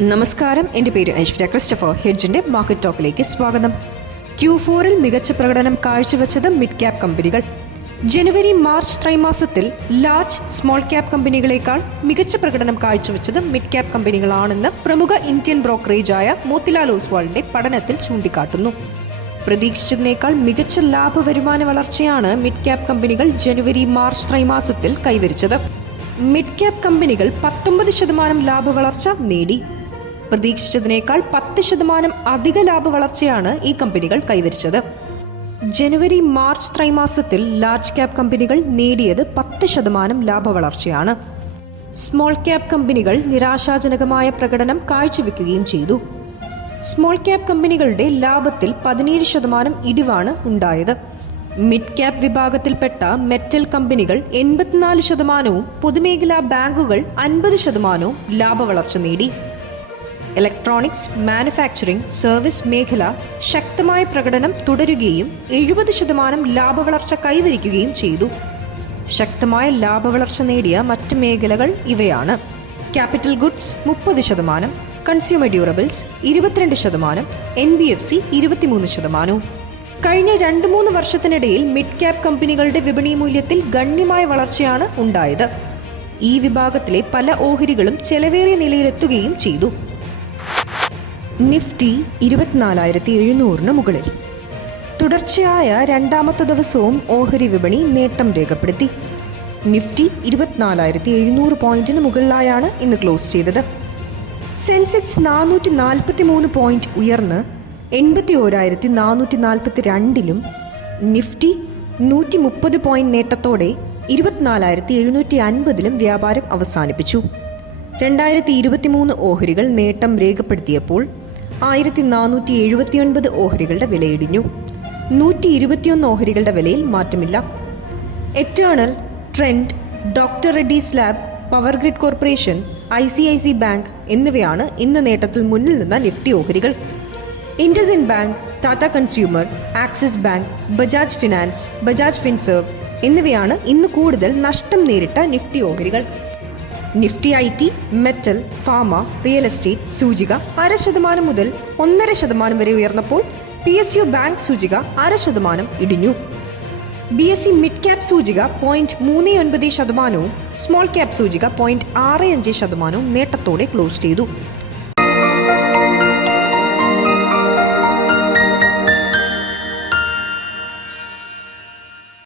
നമസ്കാരം. എന്റെ പേര് ഐശ്വര്യ ക്രിസ്റ്റഫർ ഹെഡ്ജിന്റെ മാർക്കറ്റ് ടോക്കിലേക്ക് സ്വാഗതം. ക്യൂ ഫോറിൽ മികച്ച പ്രകടനം കാഴ്ചവെച്ചത് മിഡ് ക്യാപ് കമ്പനികൾ. ജനുവരി മാർച്ച് ത്രൈമാസത്തിൽ ലാർജ് സ്മോൾ ക്യാപ് കമ്പനികളെക്കാൾ മികച്ച പ്രകടനം കാഴ്ചവെച്ചത് മിഡ് ക്യാപ് കമ്പനികളാണെന്ന് പ്രമുഖ ഇന്ത്യൻ ബ്രോക്കറേജായ മോത്തിലാൽ ഓസ്വാളിന്റെ പഠനത്തിൽ ചൂണ്ടിക്കാട്ടുന്നു. പ്രതീക്ഷിച്ചതിനേക്കാൾ മികച്ച ലാഭ വരുമാന വളർച്ചയാണ് മിഡ് ക്യാപ് കമ്പനികൾ ജനുവരി മാർച്ച് ത്രൈമാസത്തിൽ കൈവരിച്ചത്. മിഡ് ക്യാപ് കമ്പനികൾ പത്തൊമ്പത് ശതമാനം ലാഭ വളർച്ച നേടി. പ്രതീക്ഷിച്ചതിനേക്കാൾ പത്ത് ശതമാനം അധിക ലാഭ വളർച്ചയാണ് ഈ കമ്പനികൾ കൈവരിച്ചത്. ജനുവരി മാർച്ച് ത്രൈമാസത്തിൽ ലാർജ് ക്യാപ് കമ്പനികൾ നേടിയത് പത്ത് ശതമാനം ലാഭ വളർച്ചയാണ്. സ്മോൾ ക്യാപ് കമ്പനികൾ നിരാശാജനകമായ പ്രകടനം കാഴ്ചവെക്കുകയും ചെയ്തു. സ്മോൾ ക്യാപ് കമ്പനികളുടെ ലാഭത്തിൽ പതിനേഴ് ശതമാനം ഇടിവാണ് ഉണ്ടായത്. മിഡ് ക്യാപ് വിഭാഗത്തിൽപ്പെട്ട മെറ്റൽ കമ്പനികൾ എൺപത്തിനാല് ശതമാനവും പൊതുമേഖലാ ബാങ്കുകൾ അൻപത് ശതമാനവും ലാഭവളർച്ച നേടി. ഇലക്ട്രോണിക്സ് മാനുഫാക്ചറിംഗ് സർവീസ് മേഖല ശക്തമായ പ്രകടനം തുടരുകയും എഴുപത് ശതമാനം ലാഭവളർച്ച കൈവരിക്കുകയും ചെയ്തു. ശക്തമായ ലാഭവളർച്ച നേടിയ മറ്റ് മേഖലകൾ ഇവയാണ്. ക്യാപിറ്റൽ ഗുഡ്സ് മുപ്പത് ശതമാനം കൺസ്യൂമർ ഡ്യൂറബിൾസ് ഇരുപത്തിരണ്ട് ശതമാനം എൻ ബി എഫ് സി ഇരുപത്തിമൂന്ന് ശതമാനവും. കഴിഞ്ഞ രണ്ട് മൂന്ന് വർഷത്തിനിടയിൽ മിഡ് ക്യാപ് കമ്പനികളുടെ വിപണി മൂല്യത്തിൽ ഗണ്യമായ വളർച്ചയാണ് ഉണ്ടായത്. ഈ വിഭാഗത്തിലെ പല ഓഹരികളും ചെലവേറിയ നിലയിലെത്തുകയും ചെയ്തു. നിഫ്റ്റി ഇരുപത്തിനാലായിരത്തി എഴുന്നൂറിന് മുകളിൽ. തുടർച്ചയായ രണ്ടാമത്തെ ദിവസവും ഓഹരി വിപണി നേട്ടം രേഖപ്പെടുത്തി. നിഫ്റ്റി ഇരുപത്തിനാലായിരത്തി എഴുന്നൂറ് പോയിന്റിന് മുകളിലായാണ് ഇന്ന് ക്ലോസ് ചെയ്തത്. സെൻസെക്സ് നാനൂറ്റി നാൽപ്പത്തി മൂന്ന് പോയിന്റ് ഉയർന്ന് എൺപത്തി ഓരായിരത്തി നാനൂറ്റി നാൽപ്പത്തി രണ്ടിലും നിഫ്റ്റി നൂറ്റി മുപ്പത് പോയിന്റ് നേട്ടത്തോടെ ഇരുപത്തിനാലായിരത്തി എഴുന്നൂറ്റി അൻപതിലും വ്യാപാരം അവസാനിപ്പിച്ചു. രണ്ടായിരത്തി ഇരുപത്തിമൂന്ന് ഓഹരികൾ നേട്ടം രേഖപ്പെടുത്തിയപ്പോൾ ആയിരത്തി നാനൂറ്റി എഴുപത്തിയൊൻപത് ഓഹരികളുടെ വിലയിടിഞ്ഞു. നൂറ്റി ഇരുപത്തിയൊന്ന് ഓഹരികളുടെ വിലയിൽ മാറ്റമില്ല. Eternal Trent doctor Reddy's lab power grid corporation I C I C bank എന്നിവയാണ് ഇന്ന് നേട്ടത്തിൽ മുന്നിൽ നിന്ന നിഫ്റ്റി ഓഹരികൾ. IndusInd bank Tata consumer Axis bank Bajaj finance Bajaj Finserv എന്നിവയാണ് ഇന്ന് കൂടുതൽ നഷ്ടം നേരിട്ട നിഫ്റ്റി ഓഹരികൾ. Nifty I T metal pharma real estate സൂചിക അര ശതമാനം മുതൽ ഒന്നര ശതമാനം വരെ ഉയർന്നപ്പോൾ പി എസ് യു ബാങ്ക് സൂചിക അര ശതമാനം ഇടിഞ്ഞു. B S C mid cap സൂചിക പോയിന്റ് മൂന്ന് ഒൻപത് ശതമാനവും സ്മോൾ ക്യാപ് സൂചിക പോയിന്റ് ആറ് അഞ്ച് ശതമാനവും നേട്ടത്തോടെ ക്ലോസ് ചെയ്തു.